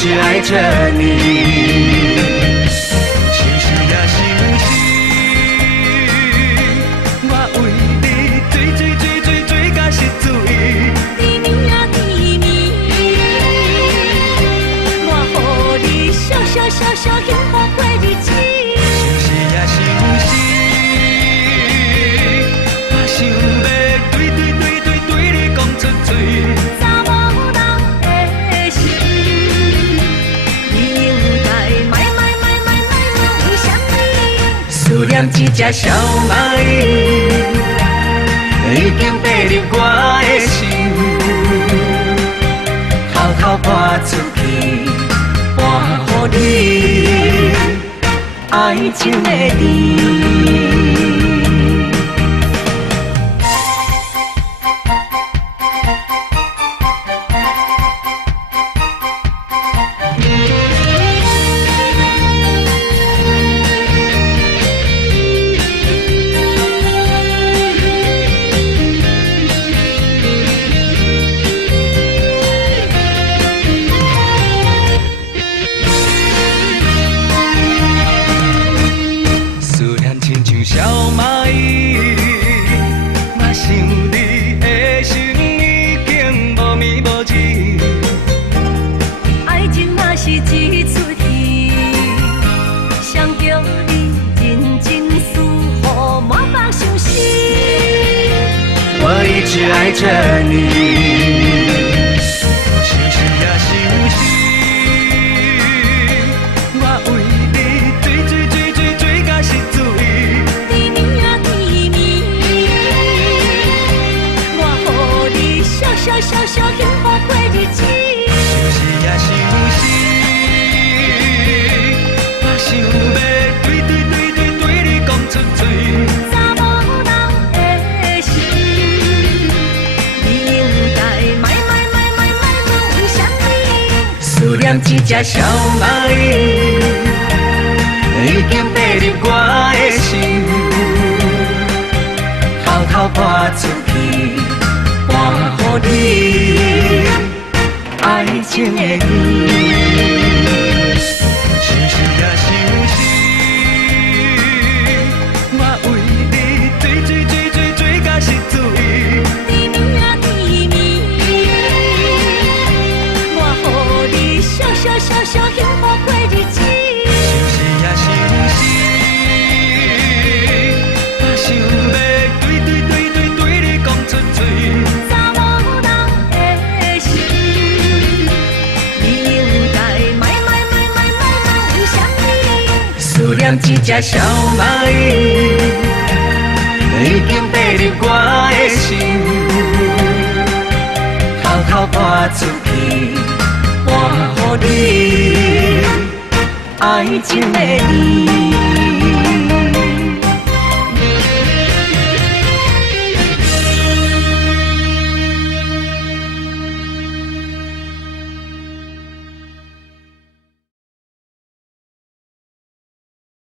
直爱着你。想是呀想是，我为你追甲失醉。甜蜜啊甜蜜，我予你笑幸福过日子。想是呀想是，我想要对你讲出嘴。查某人的心，你应该莫有啥物。思念一只小蚂蚁，已经爬入我的心，偷偷搬出去，搬予你爱情的甜。思念亲像小蚂蚁，我想你的心已经无眠无志。爱情若是一出戏，谁叫你认真思乎满腹相思。我一直爱着你。想是呀想是，我为你追甲失醉。甜蜜啊甜蜜，我予你笑幸福过日子。想是呀想是，我想要对你讲出嘴。查某人的心，你应该莫有啥物。思念一只小蚂蚁，已经爬入我的心，偷偷搬出去，搬予你爱情的甜。想是呀想是，我为你追甲失醉。甜蜜啊甜蜜，我予你笑幸福过日子。想是呀想是，我想要对你讲出嘴。查某人的心，你应该莫有啥物。思念一只小蚂蚁，已经爬入我的心，偷偷搬出去，搬予你爱情的甜。